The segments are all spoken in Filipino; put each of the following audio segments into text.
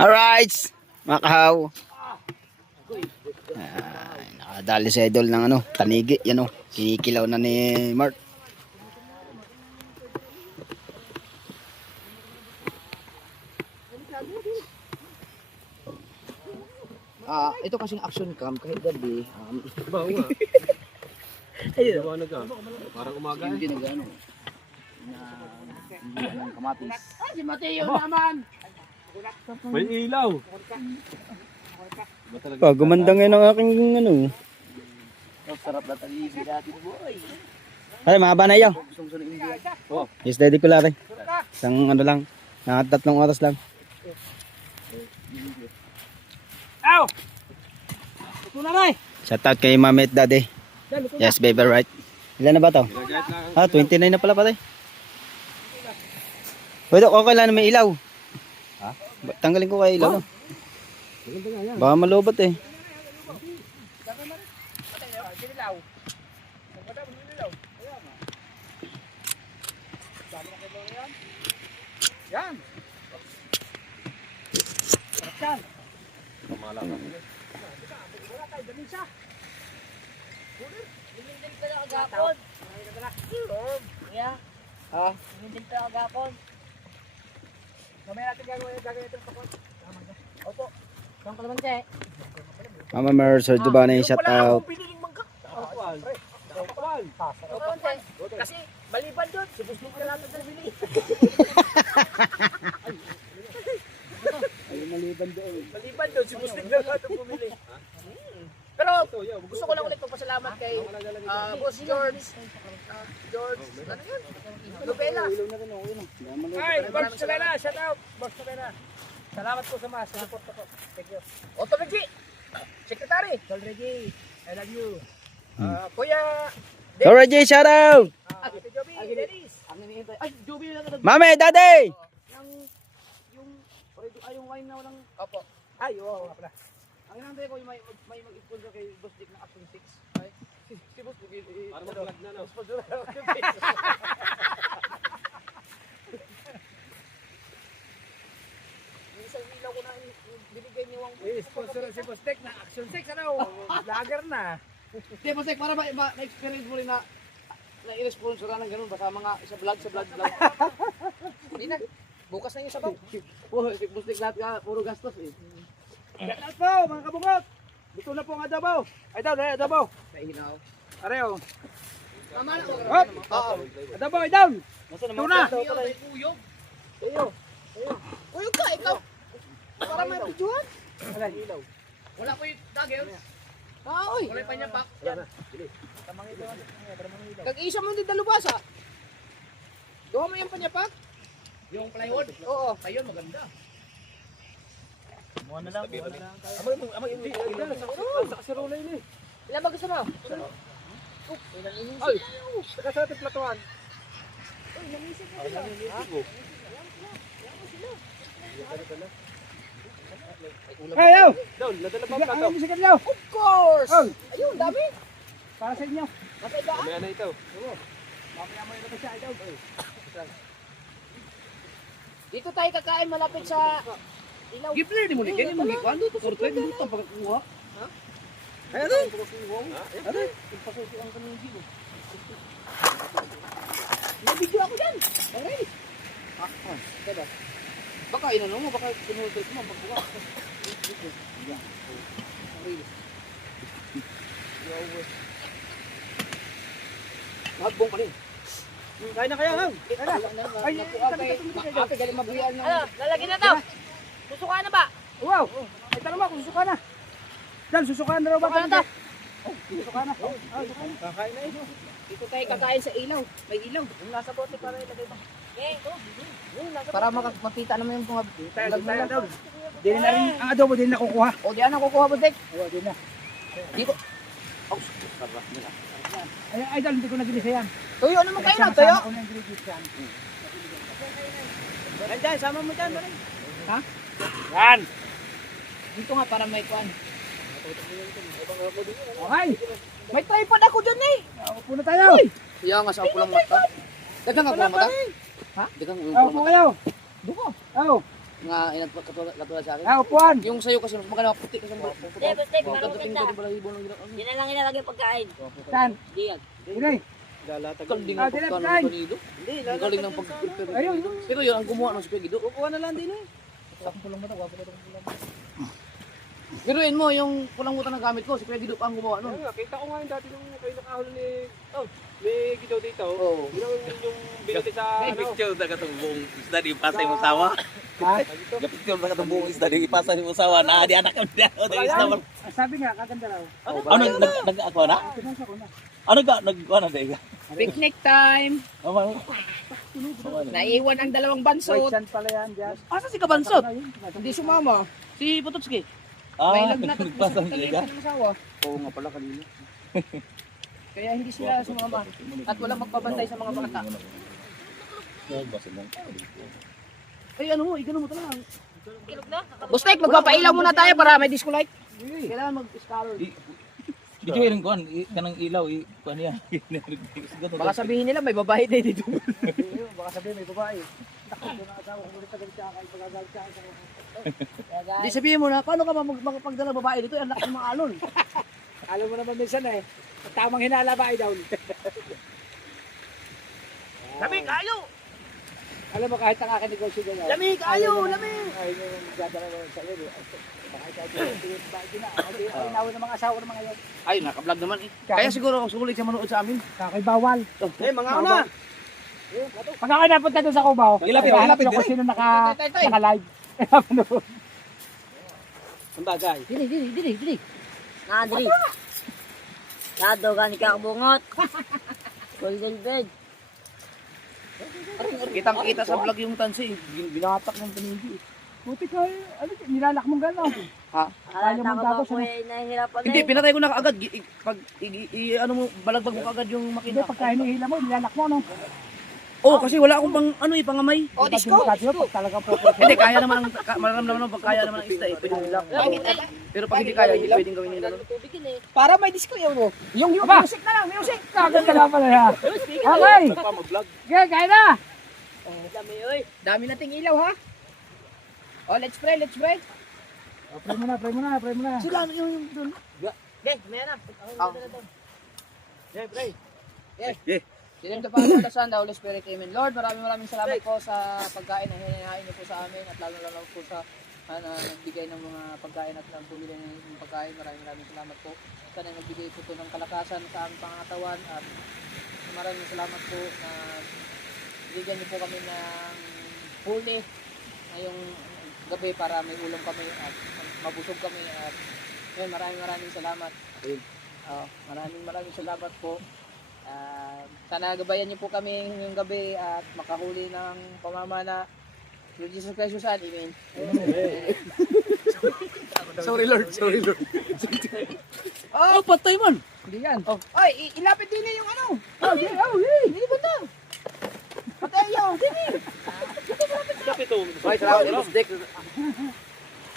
Alright, mga kahaw. Nakadali sa idol ng tanigi. Yan kinikilaw na ni Mark. Ito kasing action cam kahit gabi. Bawa nga. Ayun. Liwanag ka. Parang umaga. Hindi nag-ano. Na kamatis. Si Mateo naman. May ilaw. Gumanda ngayon ang aking Sarap na taligi natin, boy. Ay, mahaba na iyo. Gusto sa India. Oh. Yes, daddy ko lang. Isang lang. 3 oras lang. Aw! Ito na rin. Shout out kay mami at daddy. Yes, baby, right. Ilan na ba to? 29 na pala patay. Pwede ko kailan may ilaw. Ha? Tanggalin ko kay ilaw. Baka malobot eh. Yan. Yan. Ha? Mamaya natin gagawin ito sa pakot. Opo. Saan ka naman, Che? Mama Mer, Sir Giovanni, shout out. Piniling mangga. Kasi maliban doon, si Busling na lang ito bili. Maliban doon, si Busling na lang ito bumili. Pero gusto ko lang ulit magpasalamat kay Boss George. George, ano yun? Lubela. Ay, Boss Lubela, shout out. Boss Lubela. Salamat po sa mga support ko. Thank you. Otto Regi, Secretary. Otto Regi, I love you. Kuya Go Reggie, shout out. Ate Joby, Dennis. Ay, Joby na lang. Mami, daddy. Yung wine na walang... Opo. Ay, oo, nga pala. Ang inantay ko yung may mag-sponsor kay Boss Dick ng Action 6. Ay, si Boss Dick. Parang mag-vlog na, no? Sponsor na. Yung isang ilaw ko na binigay ni Wang. Sponsor si Boss Dick na Action 6. Ano? Lager na. Hindi, Boss Dick, para ma-experience mo rin na i-sponsor ng ganun. Baka mga sa vlog. Hindi na. Bukas na yung sabaw. Si Boss Dick lahat ka, puro gastos eh. Shout po, mga kabungot. Dito na po ang adobo. Ay daw, adobo. Kainaw. Areo. Tama na ko. Hop. Adobo, ay down. Masa Ito na. Uyog. Uyog ka, ikaw. Para may videoan. Wala, ilaw. Wala ko yung dagger. Oy. Wala pa niya pak. Kag-isa mo din dalubasa. Gawa mo yung panyapak. Yung plywood? Oo. Ayun, maganda. Muha na lang. Sa kaserola yun eh. Ilan ba gusto mo? Ay, saka sa ating platuan. Ay, ayaw! Down, nadala pa Sige, plato. ayaw mo sige daw. Of course! Oh. Ayun, dami. Para sa inyo. Masaya. Mamaya na ito. Mamaya mo ilagay siya, ayaw. Dito tayo kakain malapit sa ilaw. Gipler di mo ni kani mo ni kwando to for 20 minutos pagkuha. Ha? Ay ano? Ano? Pasusi ang kanong gibo. May video ako diyan. Okay. Diba? Baka inano mo, baka pinulot mo pagbuka. Magbong ka rin. Kain na kaya, ha? Kain na. Ay, Ate, galing mabuyan ng... Ano, lalagyan na daw. Susuka na ba? wow. Ay, tanong mo kung susuka na. Dan, susuka na raw ba? Susuka na to. Susuka na. Kakain na ito. Dito tayo kakain sa ilaw. May ilaw. Yung nasa bote para ilagay ba? Eh, ito. Para makita naman yung mga Tayo daw. Dili na rin, ang adobo din na kukuha. O, diyan ako kukuha mo, Dek. Oo, din na. Dito. Ay, dal, hindi ko naginisa yan. Tuyo naman kayo na, tuyo. Sama ko na yung ingredients yan. Ay, dyan, sama mo dyan, Maring. Ha? Yan! Dito nga para may kuan. Okay. May tripod ako dyan eh. Upo na tayo. Kaya nga sa pulang mata. Dagang ako mata. Ha? Dagang Upo kayo. Duko. Oh. nga katulad sa akin. upuan. Yung sa'yo kasi mas maganda puti kasi ang puti. Hindi, basta parang Pagdating ganda. ko balahibo ng ginawa. Yan na lang ilalagay pagkain. Saan? Diyan. Ini. Galing Ah, ng dinat pagkano kain. ng panido. Ang galing ng pag-prepare. Ayun. Pero yun ang gumawa ng Spaghetti. Upuan na lang din eh. Sakong pulang mata, wapo na itong pulang mata. Biruin mo, yung pulang mata na gamit ko, si Kuya Guido pa ang gumawa nun. Kaya nga, kita ko nga yung dati nung kayo nakahalo ni... Oh, may gidaw dito. Oo. Yung binati sa ano. Picture na katong buong isda di ipasa yung usawa. Ha? Picture na katong buong isda di ipasa yung usawa na di anak kami na. Sabi nga, kaganda raw. Ano nag-ako na? Pinasa ko na. Ano nag-ano na? Picnic time. Ano? Naiwan ang dalawang White bansot. sand pala yan, Jazz. Asa si Kabansot? Hindi sumama. Si Pototski. May Ah, lagnat at nagpasa gusto niya. ng asawa. Oo nga pala kanina. Kaya hindi sila sumama. At walang magbabantay sa mga bata. Ay ano mo, igano mo talaga. Kilog na? Bustek, magpapailaw muna tayo para may disco light. Kailangan mag-scholar. Di ko rin kuan kanang ilaw kuan niya. Baka sabihin nila may babae din dito. Baka sabihin may babae. Takot ko na asawa ko ulit tagal siya kay pagagalit siya. Di sabihin mo na, paano ka magpagdala babae dito? Ang laki ng mga alon. Alam mo naman minsan eh. Tamang hinala ba ay down. Lamig, ayo! Alam mo kahit ang akin negosyo ganyan. Lamig, ayo! Lamig! Ay, yung dadala mo sa iyo. Baka kahit yung bahay na. Ay, nawin ng mga asawa ng mga yan. Ay, naka-vlog naman eh. Kaya siguro sulit siya manood sa amin. Kakay bawal. Eh, mga una! Pag ako napunta doon sa Cubao, Ilapit, ilapit kung sino naka-live. Ang bagay. Dili. Nadri. Nado ka ni kakabungot. Golden bed. Kitang-kita sa vlog yung tansi. Binatak ng panigi. Buti ka, ano, nilalak mong gano'n. Ha? Kaya mong Taka tapos, ba ko eh, nahihirapan Hindi, eh. pinatay ko na kaagad. Ano mo, balagbag mo kaagad yung Hindi, makina. pagka hinihila mo, nilalak mo, no? Oo, kasi wala akong pangamay. Oh, disco. Pag talaga po. Hindi, kaya naman, maramdaman naman pag kaya naman ang ista eh. Pwede nila. Pero pag hindi kaya, hindi pwedeng gawin nila. Tubig yun eh. Para may disco yun, no? Yung music na lang, music! Kaganda lang pala yan. Okay! Pa mag-vlog. Okay, kaya na! Dami oy. Dami nating ilaw, ha? Oh, let's pray. Pray mo na. Sila, yung doon. Deh, may na. Sinim the Father, the Son, the Holy Spirit, Amen. Lord, maraming salamat po sa pagkain na hinahain niyo po sa amin at lalo po sa nagbigay ng mga pagkain at bumili ng pagkain. Maraming salamat po. Sana nagbigay po ito ng kalakasan sa aming pangatawan at maraming salamat po na bigyan niyo po kami ng huli ngayong gabi para may ulam kami at mabusog kami at yun, maraming salamat. Maraming salamat po. Sana gabayan niyo po kami ngayong gabi at makahuli ng pamamana. Through Jesus Christ, Son. Amen. Sorry Lord. Oh, patay man. Hindi yan. Oh. Ay, ilapit din yung ano. Hindi ba ito? Patay yun. Kapit to. Ay, salamat ito. Dek.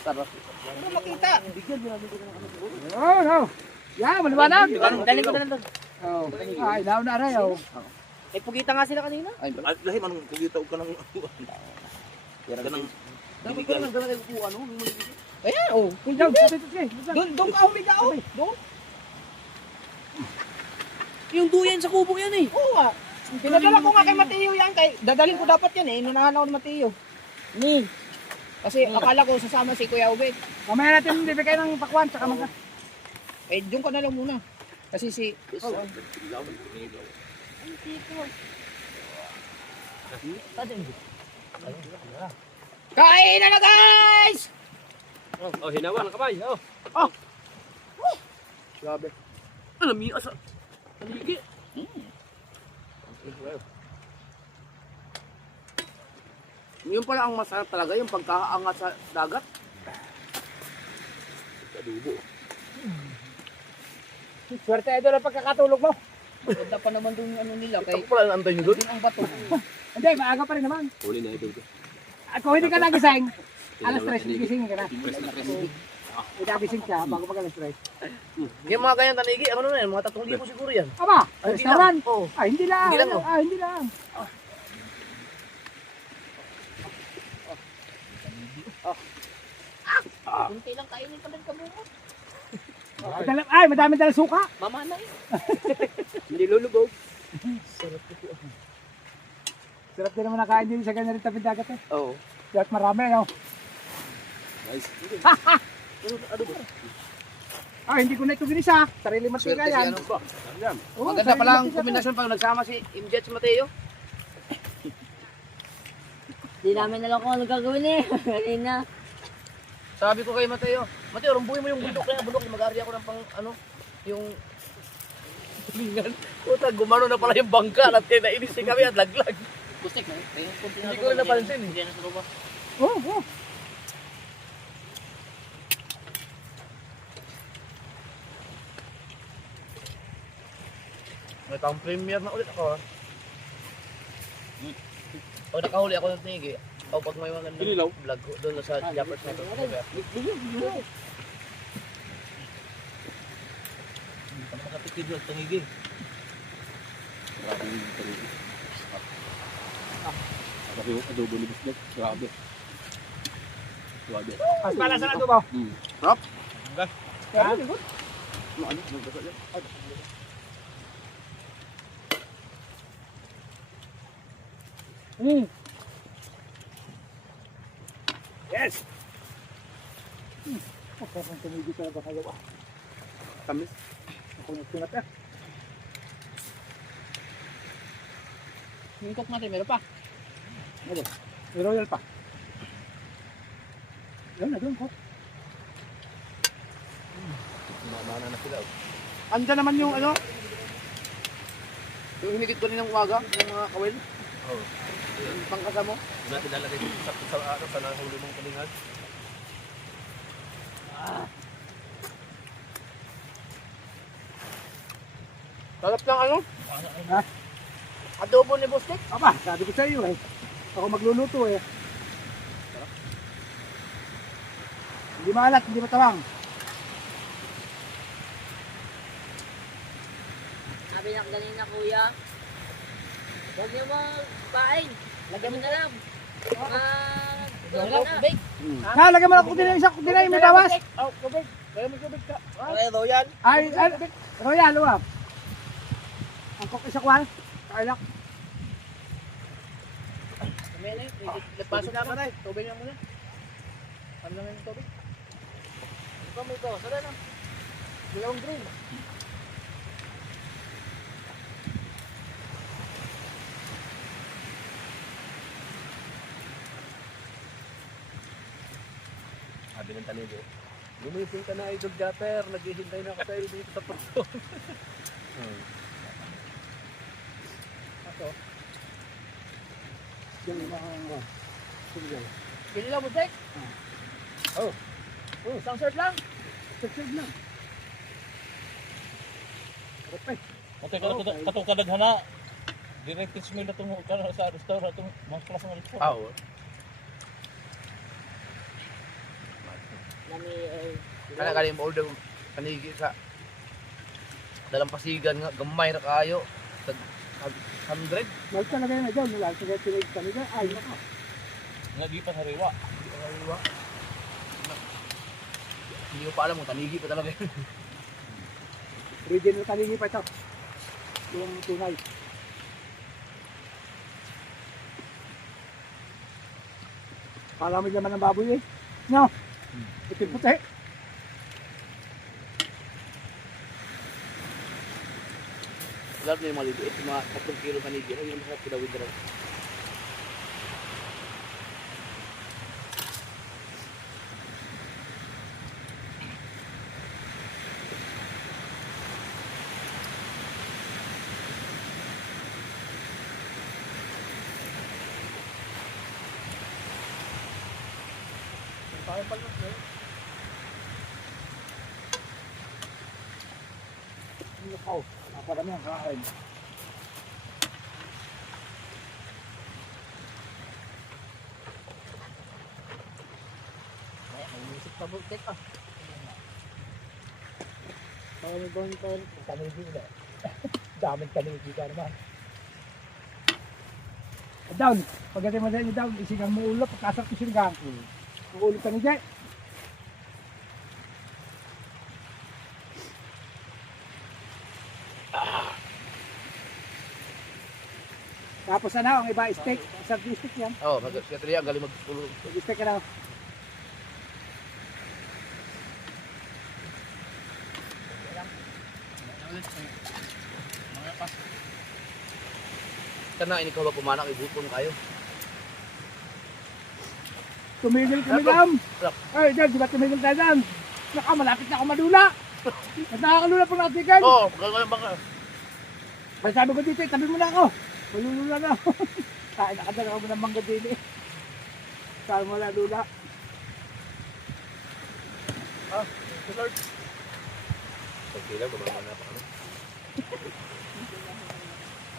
Sarap. Ano makita? Bigyan mo namin ng ano siguro. No. Yan, maliwanag. Dali ko. Oh. Ay, ilaw na rin. Oh. Eh, pugita nga sila kanina. Ay, Lahi man kugita ka nang kanang dapat ko lang galagay ko ano. Ayan, oh. Doon ka humiga, oh. Doon. Yung duyan sa kubo yan eh. Oo nga. Pinadala ko nga kay Mateo yan. Dadalhin ko dapat yan eh. Inunahan ako ni Mateo. Kasi akala ko sasama si Kuya Ubed. Mamaya natin bibigay ng pakwan. Tsaka mga... Eh, doon ka na lang muna. Kasi si... Kain na guys! Oh, hinawan ang kamay. Oh. Grabe. Alam niyo asa. Haligi. Yung pala ang masarap talaga yung pagkaangat sa dagat. Swerte ito na pagkakatulog mo. Ganda pa naman doon yung ano nila kay pala naantay niyo doon. din ang bato. Hindi, maaga pa rin naman. Huli na ito. At kung hindi ka nagising, alas 3, gigising ka na. Hindi nagising siya bago mag alas 3. Yung mga ganyan tanigi, ano na yan, mga 3,000 siguro yan. Aba, Ay, restaurant. Oo. Ay, hindi lang. Hindi lang, oh. Hindi lang. Kunti lang kainin pa ng kabungot. Ay, madami dala suka. Mamanay. Hindi lulubog. Sarap din naman nakain din sa ganyan rin tabi dagat eh. Oo. At marami, no? Ah, hindi ko na ito ginisa. Sarili mantika Swerte si yan. ano ba? Oo, Maganda sarili pala ang mantika. kombinasyon pag nagsama si Imjet sa Mateo. Di namin alam kung ano gagawin eh. Kanina. Sabi ko kay Mateo, Mateo, rumbuhin mo yung bundok na bundok. Mag-aari ako ng pang, ano, yung lingan. Puta, gumano na pala yung bangka. At nainis si kami at laglag. Kustik na. Hindi ko na napansin eh. Hindi na sa lupa. Oo, oo. May taong premiere na ulit ako. Pag nakahuli ako ng tinigi, o pag may mga vlog ko, doon na sa Jappers na ito. Ang makatipid yung tangigi. Grabe yung tangigi. Grabe yung adobo ni Bisnet. Grabe. Grabe. Mas pala sa adobo. Sarap. Ha? Yes! Ako ang tumigil talaga kayo. Tamis. Ako yung tunat eh. Yung cook natin, meron pa. May royal pa. Yan na doon ko. Mamana na sila. Andyan naman yung ano. Yung hinigit ko rin ng umaga, yung mga kawil. Oo. Yung pangkasa mo. Natin lalagay dito sa nahuli mong kalingan. Sarap ng ano? Ha? Adobo ni Bustik. Aba, sabi ko sa iyo eh. Ako magluluto eh. Hindi maalat, hindi matawang. Sabi na kanina kuya. Huwag niyo magpain. Lagyan mo na lang. Bake. Lagyan mo lang kung isang kung may bawas. Oh, tubig. Kaya may tubig ka. Ano yan? Ay, royal, luwa. Ang kok isa kwan. Kailak. Kamaya na yun. Nagpaso na muna. Tubig na muna. Ano naman yung tubig? Ito may ito. Sada na. Dalawang green. Sabi ng tanigo. Gumising ka na, Idol Japper. Naghihintay na ako sa iyo dito sa porto. Yung mga Pili lang, Bustik. Oh. Oh, isang serve lang. subscribe na. Okay, katong kadaghana. Directed mo na itong sa restaurant itong mas class ng alpo. Oo. Kaya kaya mo order panigi sa dalampasigan nga gamay na kayo. 100. Mahal talaga yun na dyan. Wala sa kaya tinig kami dyan. Ay, nako. Nagi pa sa riwa. Hindi ko pa alam kung tanigi pa talaga yun. Original kanini pa ito. Yung tunay. Kala mo naman ng baboy eh. No? Itim puti. Lahat na yung maliliit, yung mga 3 kilo panigi, yung mga pinawid na lang. Nakaw. Naparami ang kain. Music pa Bustik ah. Kami bang kain? Kanini na. Daming kanini ka naman. Down. Pagdating mo din down, isigang mo ulo, pagkasap ko sinigang. Uulit ka ni Jay. Tapos ano, ang iba steak. Isang steak yan. Oo, mag-siya galing magpulong. Steak ka na. Kana, ini ko ba pumanak, ibuton kayo. Tumigil kami dam. Ay, dyan, di ba tumigil tayo dam? Naka, malapit na ako madula. At nakakalula pang natigan. Oo, gagawin ba ka? Ay, sabi ko dito, tabi mo na ako. Malulula na ako. Ay, nakadala ako ng mangga din eh. Sabi mo na lula. Pagkilang, gumamana pa kami.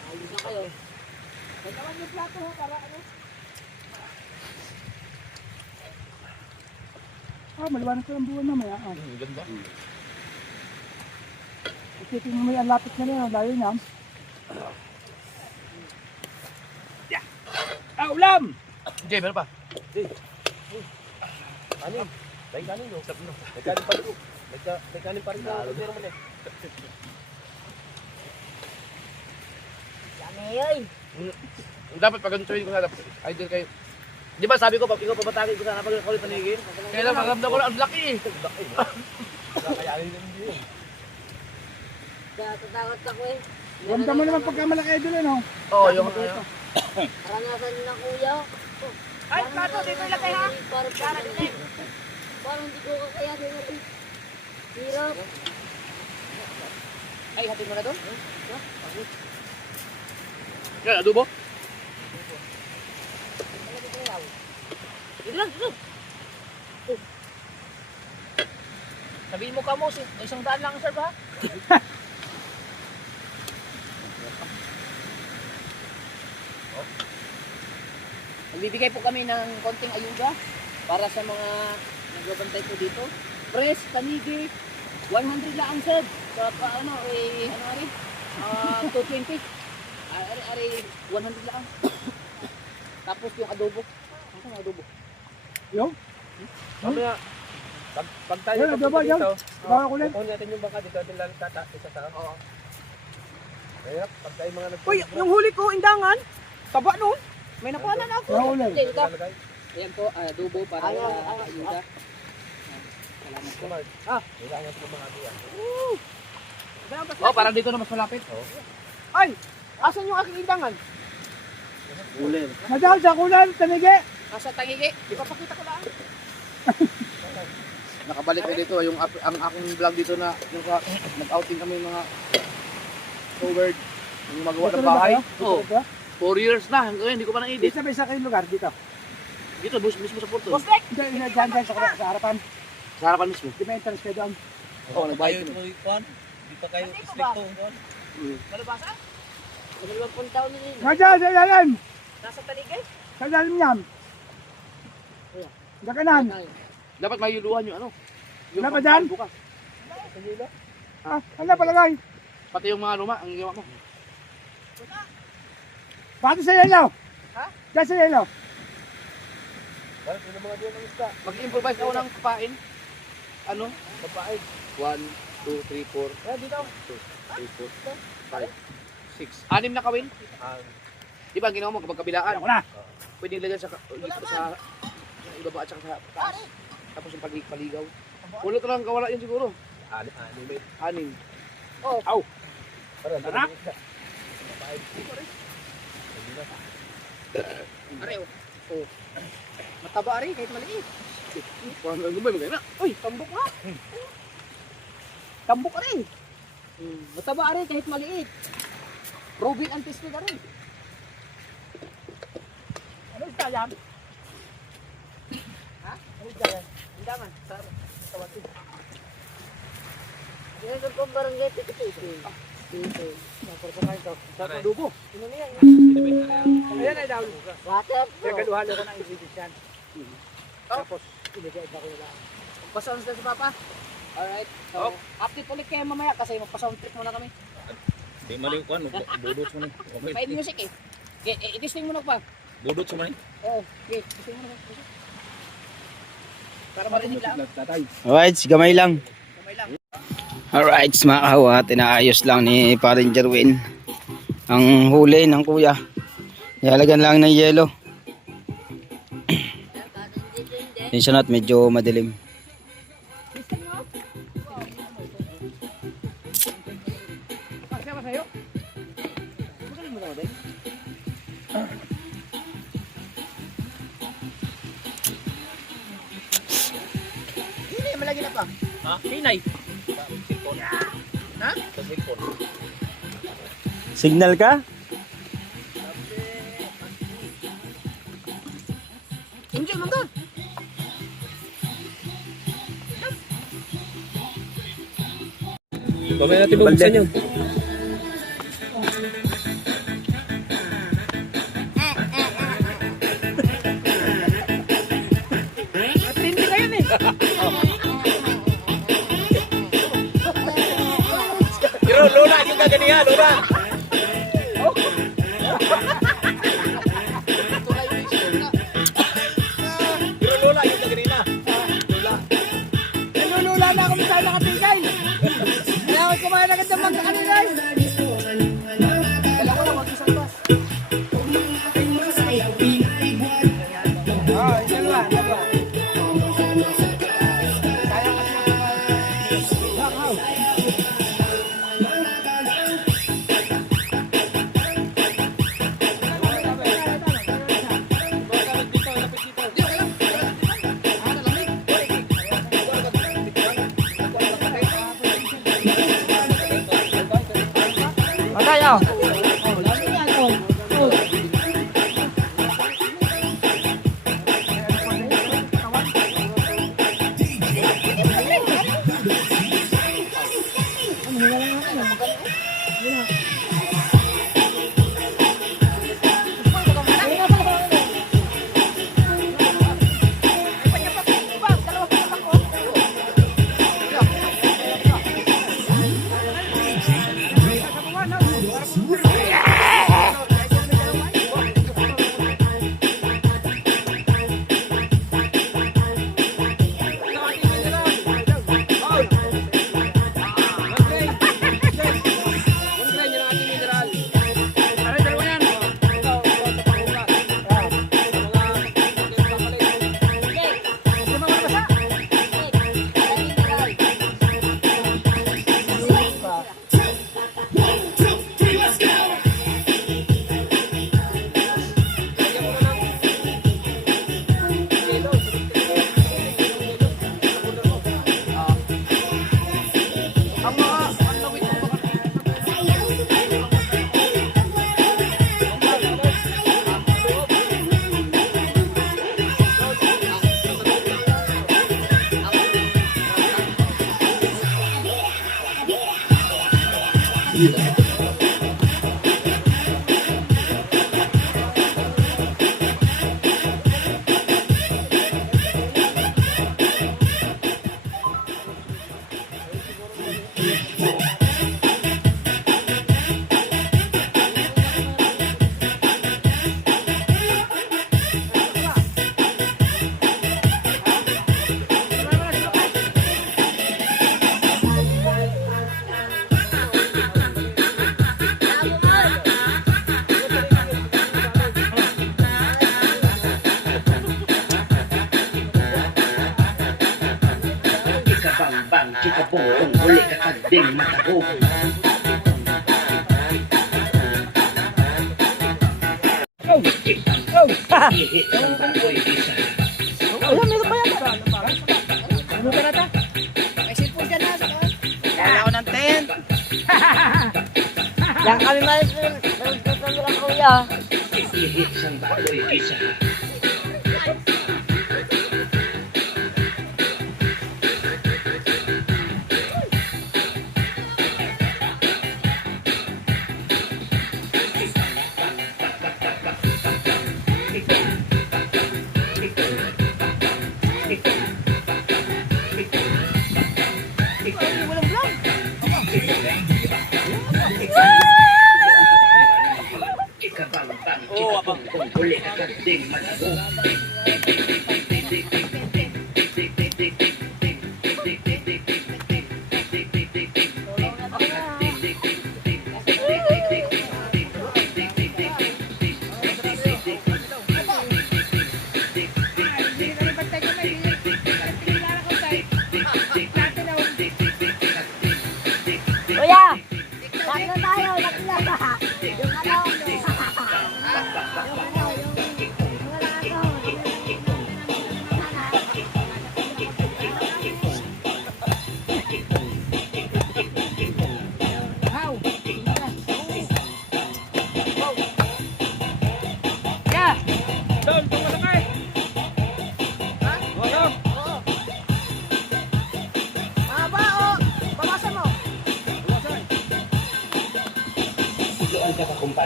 Ayos na kayo. Nagkawan yung plato ho, para ano? Maliwanag ko ang buwan mamaya. Ganda. Isipin mo yung lapit na rin, layo niya. Ulam! Jay, meron pa. Jay. Kanin. May kanin no? May kanin pa rin. May kanin pa rin. Meron mo na. Yan yun. Dapat pag ganito ko na dapat. Idol kayo. Di ba sabi ko, pag ikaw pamatagin ko sana pag ako ulit panigin? Kaya lang, maramdam ko lang, ang laki eh. Laki. Kakayanin lang din. Tatakot ako eh. Ramdam mo naman pagka malaki idol ano? Oo, yung Karanasan na kuya. Ay, plato, dito ilagay ha? Parang hindi ko kakayanin na rin. Hirap. Ay, hatid mo na doon? Kaya, adobo? Dito lang, dito. Sabihin mo ka mo, isang daan lang ang serve ha? Nagbibigay po kami ng konting ayuda para sa mga nagbabantay po dito. Press, tanigi, 100 lang ang serve. Sa ano, ano rin? 220. Ari, 100 lang. Tapos yung adobo. Ano ang adobo? Yung? Mamaya, pag tayo Yan, adobo, yan. Bawa ko lang. pupunin natin yung bangka dito, natin lang isa sa Oo. Kaya, pag tayo mga Uy, yung huli ko, indangan. Taba nun. May nakuha na ako. Bawa ko lang. Ito. Ayan po, adobo para sa ayuda. Salamat po. Kailangan sa mga diyan. Oh, parang dito na mas malapit. Ay, asan yung aking indangan? Madal sa kulan, tanigi. Nasa tangigi. Di ba pakita ko lang? Nakabalik ko dito, yung ang aking vlog dito na yung nag-outing kami mga forward yung magawa ng bahay. Oo. 4 years na, hanggang ngayon hindi ko pa na-edit. Dito ba isa kayong lugar dito? Dito, mismo sa Porto. Dito, dyan sa harapan. Sa harapan mismo. Di ba entrance kayo doon? Oo, nagbayad Kayo ko. ito ikuan. Di pa kayo stricto kuan. Malabasa? Dalawang puntaw na rin. Madal, sa ilalim. Nasa taligay? Sa ilalim niyan. Gakanan. Dapat mayuluhan yung ano. Yung Wala ba dyan? bukas. Ano palagay? Pati yung mga luma, ang gawa mo. Bakit sa ilaw? Ha? Diyan sa ilaw. Mag-improvise ako ng kapain. Ano? Kapain. 1, 2, 3, 4. Dito. 2, 3, 4, 5, 6. 6 na kawin. Di ba ang ginawa mo kapag kabilaan? Ako na. Pwede ilagay sa ibaba at saka sa taas. Tapos yung paligaw. Kulot lang kawala yan siguro. 6. Oh. Aw. Tara. Are, oh. Mataba rin, kahit maliit. Parang ang gumay, magana. Uy, tambok nga. Tambok ka rin. Mataba rin, kahit maliit. Robin ang tested ka rin. Ano yung tayan? Ha? Ano dyan? Indangan. Sa tawati. Yan ang pang barangay ito. Dito. Napapakain to. Sa adobo. Ano na yan? Ayan ay daw. Water. Nagaluhalo ko ng ingredients yan. Tapos, ilagay ko lang. Pasound na si Papa. Alright. So, update ulit kayo mamaya kasi magpa-sound trip muna kami. Di mali kuan, budot mo ni. May music eh. Okay, i-testing mo na pa. Budot sa man. Oo, okay. Testing mo na pa. Para marinig lang. Alright, gamay lang. Kamay lang. Alright, mga kahawa, tinaayos lang ni Parin Jerwin ang huli ng kuya. Nilagyan lang ng yelo. Minsan at medyo madilim. Kasama sa'yo? Magaling mo naman din. Hindi, malagi na pa. Ha? Pinay. Ha? Sa cellphone. Signal ka? Enjoy mo doon. Mamaya natin bubuksan yun. Matindi ka yun eh. Pero Lola, yung kaganiya, Lola. Pero Lola, yung kaganina. Lola. Nalulula na ako sa nakapintay. Kaya ako kumain agad ng mga kanina. Kailan ko lang mag-isang bus. Dalawa. Tayo. Bang chika bong huli ka kagding matahog. Hihit ng baboy isa. Ano ka na ta? May cellphone dyan na. Wala ko ng tent. Yan kami magtutuloy lang kuya. Hihit ng baboy isa. Ikabang-bang chika bong huli ka kagding matahog.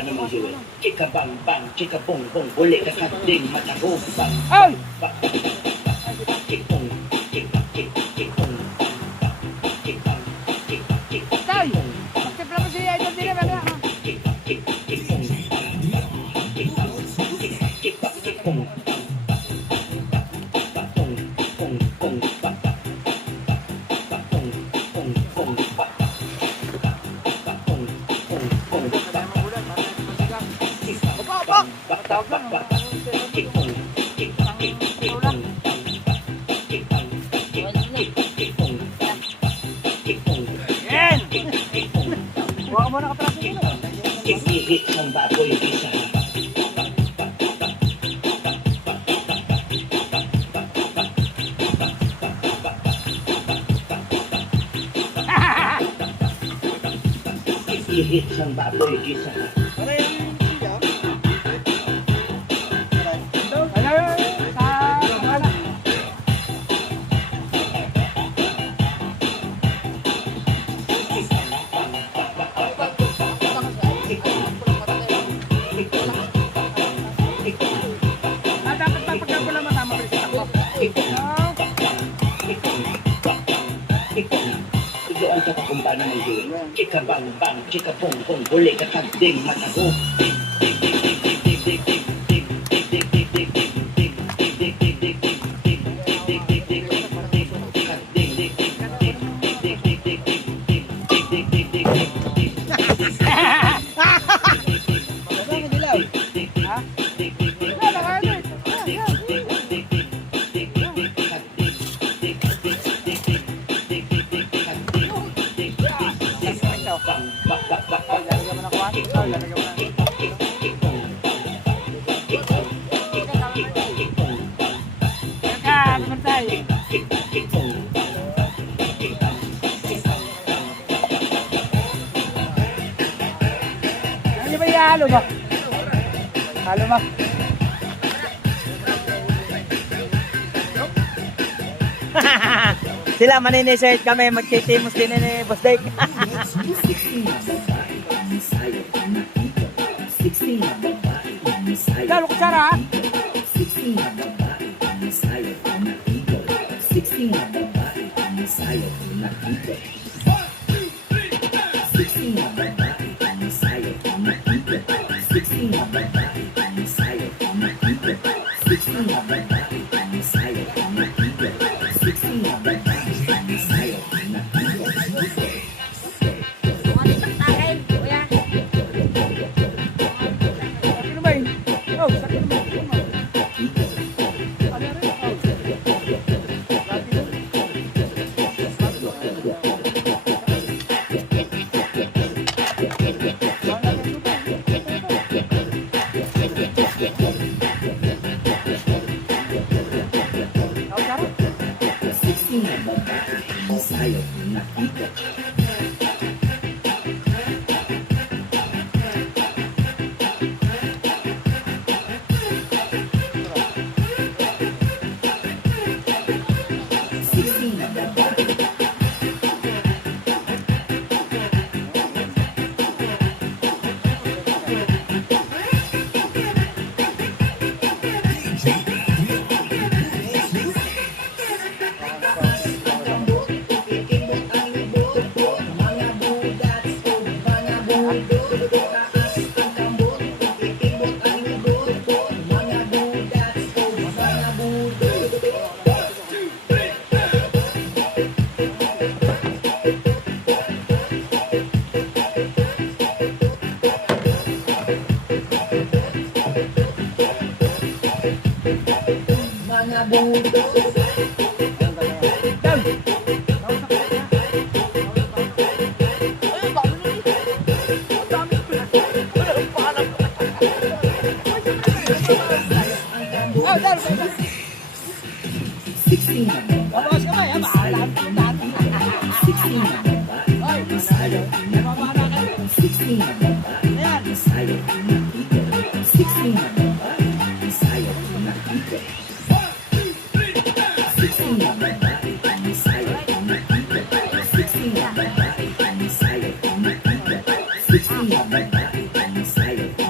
naman yun. Chika bang bang, chika bong bong, huli ka kagding matahog. Bang Ay! bang bang bang bang bang, chikong, chika chika chikong, chika chika chika Tay! Magtipla mo si Idol din naman. chika chika chikong, chika chika chika chikong, bakong kong kong bak, bakong kong kong bak, bakong kong kong bak. Yan! Huwag mo nakatraso dito. Ihit ng baboy isa. Ihit ng baboy isa. Dapat pagpagkabula matama rin sa ako. Ito ang kakakumpana ng yun. Chika bang bang, chika bong bong, huli ka kagding matago. Ano ba ihalo ba? Halo ba? Sila maninisearch kami, magtitimos din ni Boss Dave. Lalo kutsara ha? Ano ba yun? Oh, sakit naman. Sexy na babae, ang sayo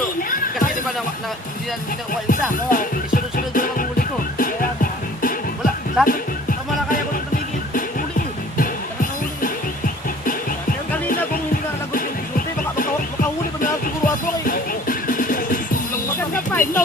ano, kasi di ba hindi na kuha isa. Sunod-sunod na lang huli ko. Wala, dapat, tama na kaya ko nang tumigil. Huli yun. Nakakahuli yun. Kaya kanina kung hindi na lagot yung isote, makahuli pa na siguro ato kayo. Maganda pa, no.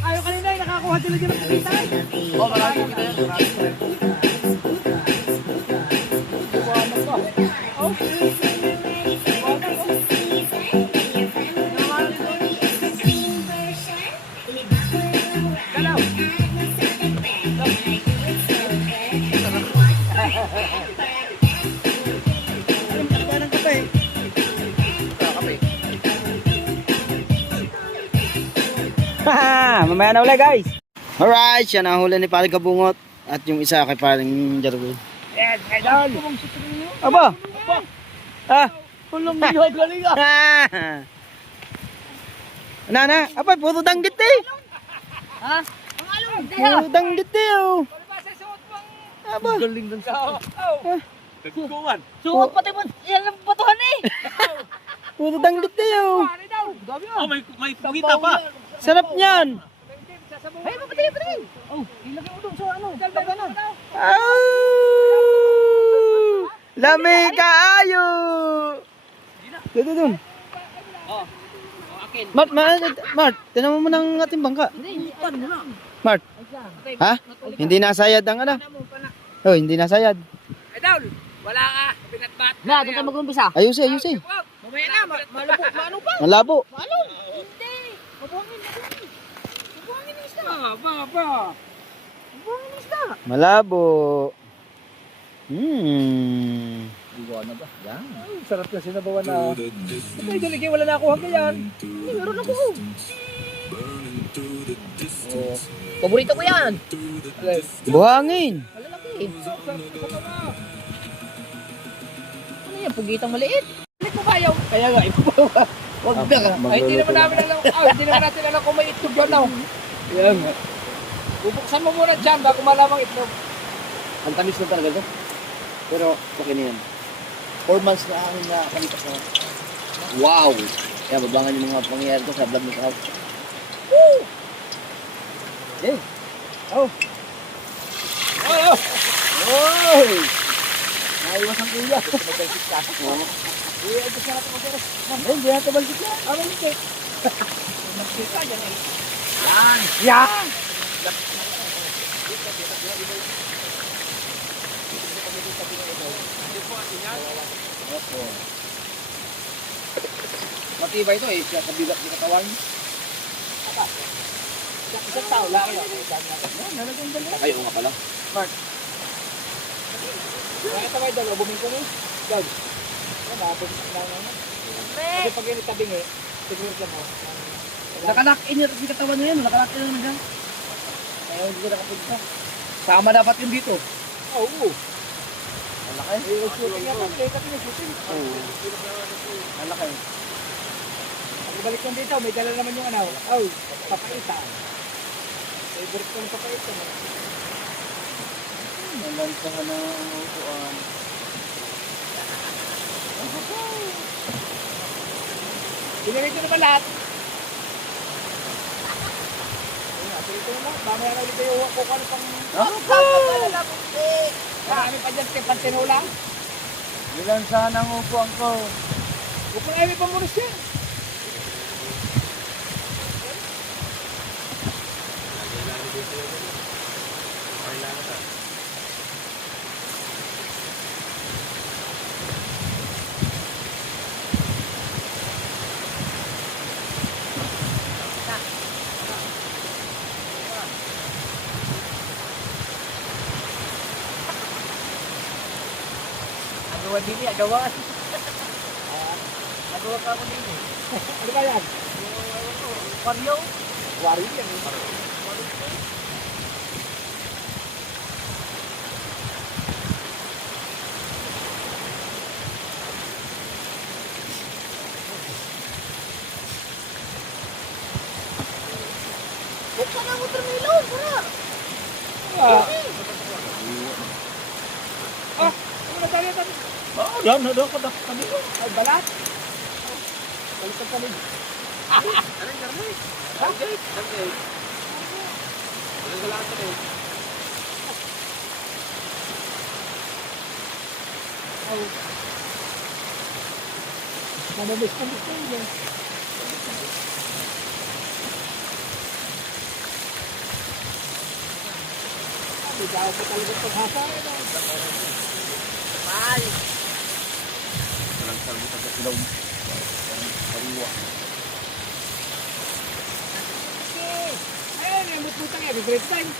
Ayaw kanina ay nakakuha sila dyan ng kita. Oh, marami kita yan. Haha, mamaya na ulit guys. Alright, siya na huli ni Paring Kabungot at yung isa kay Paring Jarwin. Yes, idol. Aba! Ah! Tulong niyo, galing ah. Na, apa, puro danggit eh. Ha? Puro danggit eh oh. Aba. Galing dun sa... Suot pati mo, yan ang batuhan eh. Puro danggit eh oh. Oh, may pugita pa. Sarap niyan. Ay, papatingin, patingin. Oh, ilagay mo doon sa ano. Talbaga na. Lami kaayo. Dito dun. akin. Mart, tinan mo muna ang ating bangka. Mart, ha? Hindi nasayad ang ano? Oh, hindi nasayad. Idol, wala ka. Pinatbat. Na, doon tayo mag-umpisa. Ayusin. Mamaya na, malubog, maano pa? Malabo. Hindi. Mabuhangin. Mabuhangin ng isda. Ba. Mabuhangin ng isda. Malabo. Buwan na ba? Yan. Ay, sarap na sinabawan na. Ay, galigay, wala na ako hanggang yan. Hindi, meron ako. Oh. Paborito ko yan. Buhangin. Malalaki. Ano yan, pugitang maliit? Balik mo kayo. Kaya nga, ipabawa. Wag na ka. Ay, hindi naman namin alam. Hindi naman natin alam kung may itlog yun. No? Kaya nga. Bubuksan mo muna dyan bago malamang itlog. Ang tamis na talaga to. Pero, okay na yan. 4 months na amin na kalipas na. Wow! Kaya babangan yung mga pangyayari ko sa vlog mo sa house. Woo! Hey! Oh! Oh! Oh! Naiwas ang kuya. Mabalsit ka. Oo. Kuya, ito sa natin mag-eras. Hindi natin balsit yan. Ano hindi? Balsit ka, yan eh. Yan! Yan! Opo. Matibay ito eh, siya kabilat ng katawan. Isang tao lang. Ayaw nga pala. Kaya ito kayo dalawa, bumingko mo. Gag. Ano, bumingko na naman. Kasi pag yun itabingi, siguro ka mo. Nakalock-in yung katawan niya yun, nakalock-in naman dyan. Kaya hindi ko nakapunta. Sama dapat yun dito. Oo. Malaki. Shooting nga po, kasi may shooting. Oo. Malaki. Pag balik lang dito, may dala naman yung ano. Oh, papaita. Favorite ko ng papaita. Nalansa ka na ang upuan. Pinarito naman lahat. Pinarito naman. Mamaya na ulit kayo kung ano pang... Marami pa dyan kay Pantinola. Nilansa na ang upuan ko. Huwag mo na may pamunos yan. Agawa din eh, agawa. Agawa ka mo din eh. Ano ba yan? Wario? Wario yan eh. Buksan ang watermelon, para. Ano na tayo tayo? Yan, nado ko na kami. Ay, balat. Balikan kami. Namamiss ko yun. Hindi ako pa talaga paghasa. Mahal. Nalansa mo sa kasilaw. Pariwa. Ayun, yung butbutang yan. Great time.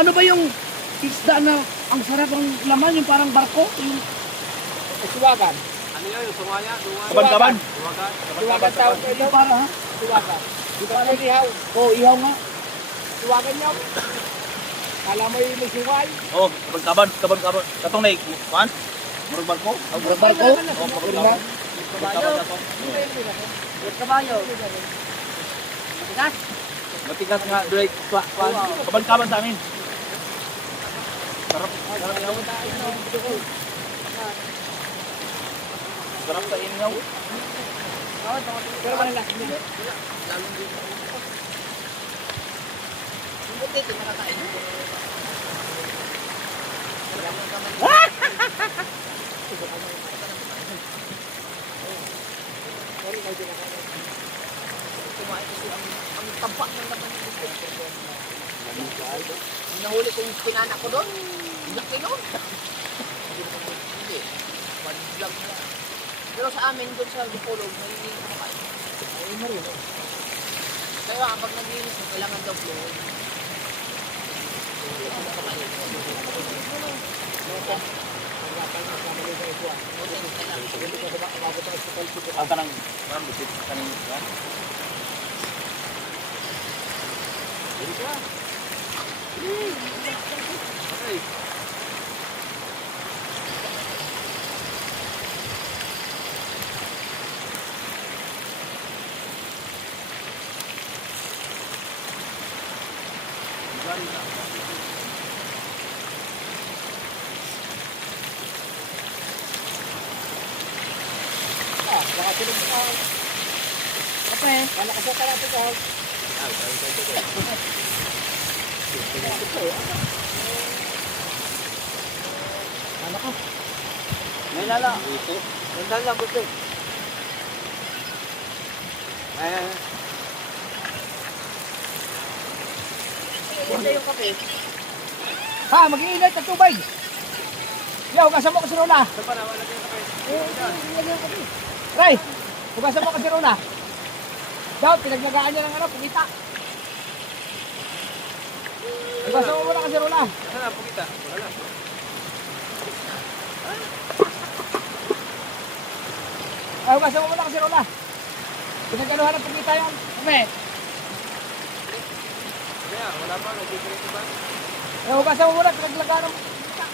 Ano ba yung isda na ang sarap ang laman, yung parang barko? Yung Suwagan. kaban-kaban? Suwagan tawag ko ito. Para ha? Suwagan. Di ba ano ihaw? Oo, ihaw nga. Suwagan niyo. Kala mo yung may suway. Oh, kaban-kaban. Katong na kuan? Murag barko? Ang barko? Oh, kaban-kaban. Kaban-kaban katong. Yung kabayo. Matigas. Matigas nga direct kuan. Kaban-kaban sa amin. Sarap. Sarap sa inyaw. Pero wala lang. Buti, di makakain. Kumain kasi ang taba ng laman ng gusto. Yung nahuli kong pinana ko doon, laki nun. Hindi, one vlog na. Pero sa amin doon sa Dipolog, may kumakain. Ay, na rin. Kaya kapag naglinis mo, kailangan daw flow. Ang tanang, parang busit kanina ba? May lala. Nandang lang, gusto. Hindi yung kape. Ha, mag-iinit ang tubig. Yo, hugasan mo kasi Rola. Ray, hugasan mo kasi Rola. Daw, pinaglagaan niya ng ano, pugita. Hugasan mo muna kasi Rola. Saan ang pugita? Wala. Ay, hugasan mo muna kasi Rola. Pinagaluhan ng pugita yung kape. Kaya, wala pa. Nag-different ba? Eh, hugasan mo muna, pinaglagaan ng pugita.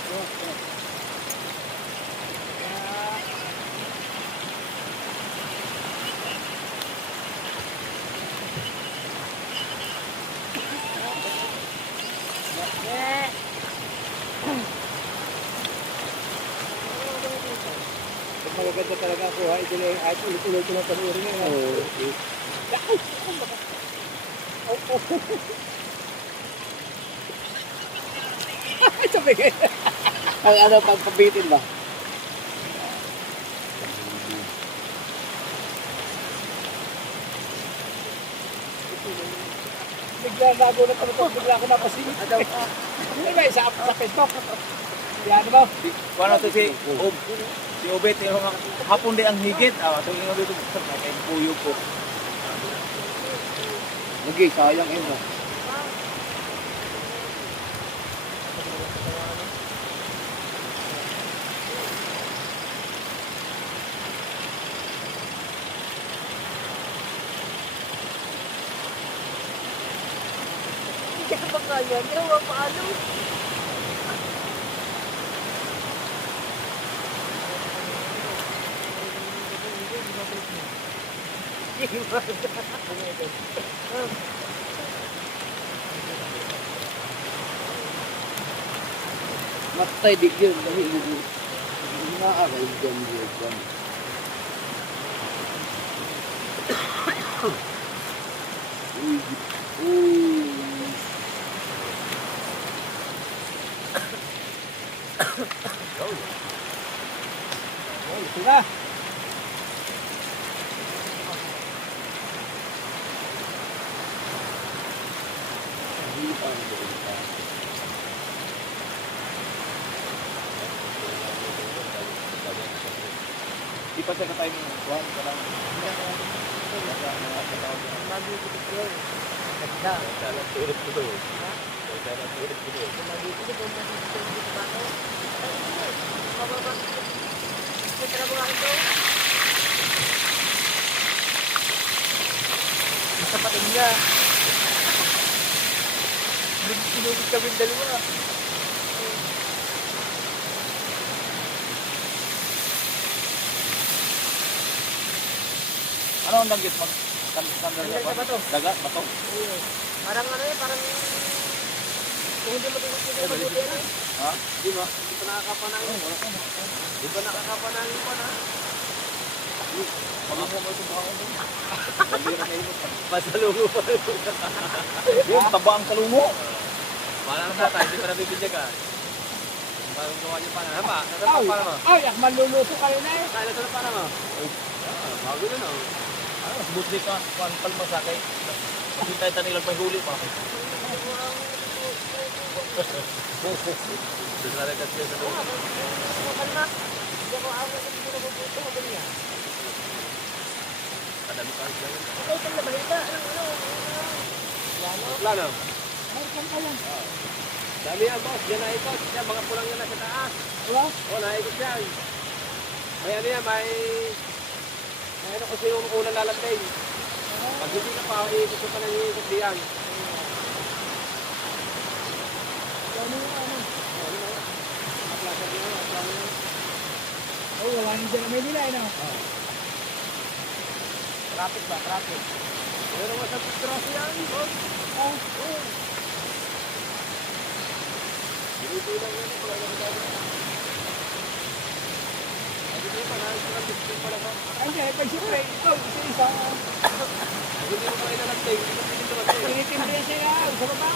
Magaganda talaga ako ha. Ito na yung at ulit-ulit ko lang panurin ngayon. Oo. Sabi kayo. Ang ano, pagpabitin ba? Bigla nagulat ako ito, bigla ako napasingit. Hindi ba, sa Facebook. Yan ba? Ano to si Obet, yung hapon di ang higit. So yung dito, kaya puyo po. Lagi, sayang eh. Kaya ba kaya niya? Wa paano? Matay di yun. Nakakay dyan dyan. Sila. Di pa siya ka-time yung kuhan ka lang. Sa pating niya. Sinugod kami dalawa. Ano ang danggit? Danggit ba? Daga? Bato? Parang ano eh, parang kung hindi mo tingnan sila mabuti yan eh. Ha? Di ba? Di pa nakakapanangin. Di pa nakakapanangin pa na. Pag-ako mo itong baka mo. Pag-ira na yun. Masalungo pa rin. Yun, taba ang salungo. Paano na tayo? Hindi pa nabibigyan ka. Parang gawa niyo pa na. Hama? Nasaan pa na mo? Ay, maluluto kayo na eh. Kaya nasaan pa na mo? Bago na na. Mas buti ka, kuhan kalma sa kay. Makita tayo nilang may huli pa. Sasara ka siya sa loob. Kadami pa siya. Plano. Dami yan, boss. Diyan na ikot. Yan, mga pulang yan na sa taas. Oo, naikot yan. May ano yan, may ano kasi yung unang lalambing. Pag hindi ka pa, iikot ka pa nang iikot diyan. Oh, wala nang dyan may nila, no? Traffic ba? Traffic. Pero masang cross yan, boss. Binitilang yan, wala na kita. Hindi pa, nakikita pa lang ha. Ay, hindi, pag siyempre, ito, isa-isa. Hindi mo pa inalanting, hindi mo pinitulanting. Pinitimbre siya yan, sa baba.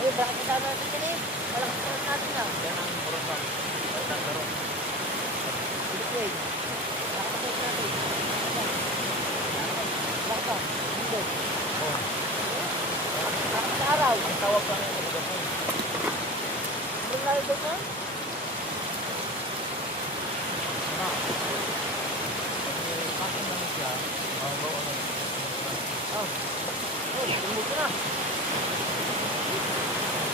Ay, bakit ka natin yan eh? Walang start natin na. Yan ang burusan. Ay, tangkaro. Nakapatay natin. Baka, hindi. Sa araw. Ang tawag pa ngayon sa burusan. Ang layo doon na? Akin lang siya. Ang bawa na. Tumog na.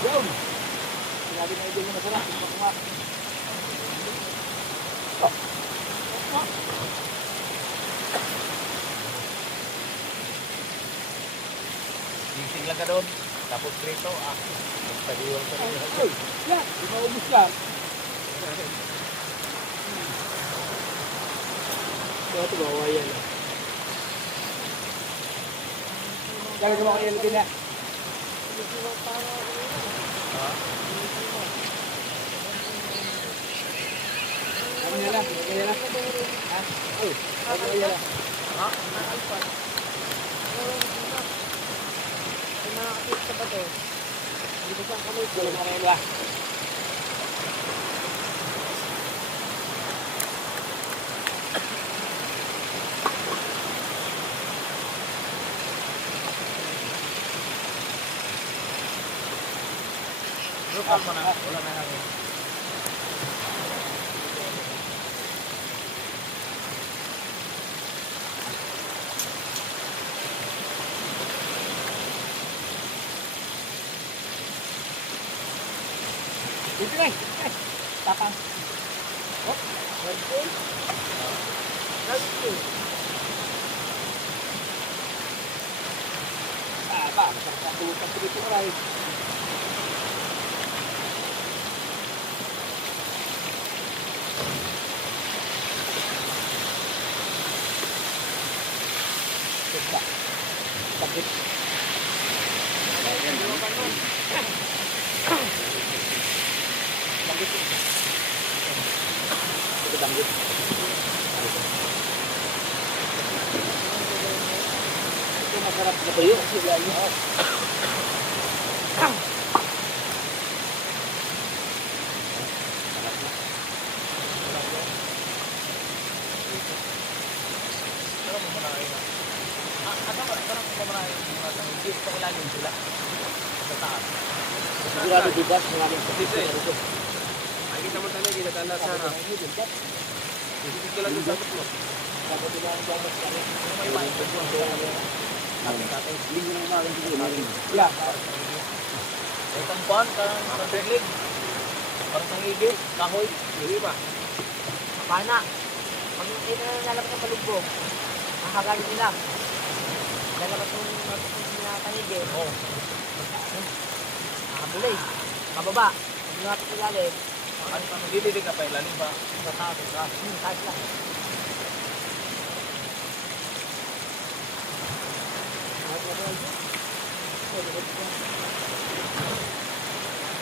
Yun! Sinabi na idol mo masarap, yung pakuha. Sisig lang ka doon. Tapos prito. Magtaliwang sa rin. Ay, yan! Di maubos lang. Ito, bawa yan. Gagawin mo kayo lagi na. Ano nila? Kaya na? Ha? Ay, ano kaya na? Ha? Nakalpan. Ay, nakakit sa bato. Hindi ko saan kami ito. Ano kaya na? Lupal mo na. Wala na hangin. Dito na. Tapang. Oh, Birthday? Birthday. ba? Masarap ang tulutang dito na rin. Ganda. Sakit. Banggit. Ito banggit. Ito masarap na tuyo. Sige, ayun. Pero mamanahin na. Ano ba? Parang mamanahin mga hindi sa ilalim sila. Sa taas. Sigurado bigas, maraming Dito eh. Ay, kita mo talaga, ginatala sa harap. Dito ka lang yung dapat mo. Dapat nila ang dapat kami. May wine. Linggo ng umaga siguro. Yeah. May tampan, parang taglig. Parang tangigi, kahoy. Hindi ba? Pana. Pag lalabas ng palugbog, nakakalit nila. Lalabas ng nakatanigi. Oo. Nakabulay. Kababa. Pag nakapit ilalim. Hindi ka pa ilalim ba? Sa taas ka. Kahit lang.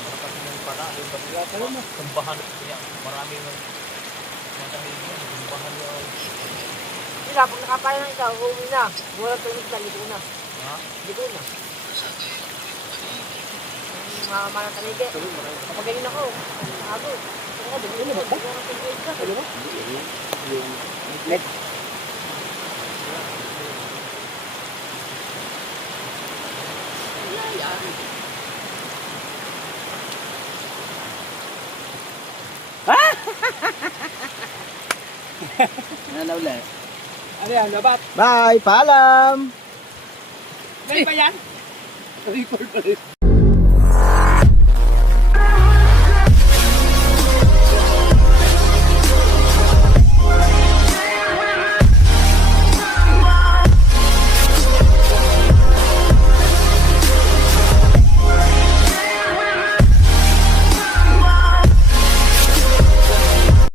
Marapag yung pala. Yung pala. Tumbahan niya. Marami yung matangig mo. Tumbahan niya. sila, pag nakapaya na ikaw, uuwi na. Wala tulog na, liko na. Liko na. Mga manang taligi. Kapag ganyan ako, ako. Ako, bigyan mo ba? Ano ba? Let's Ano na ulit? Ano yan, labat? Bye! Paalam! Ganyan ba yan? record pa rin.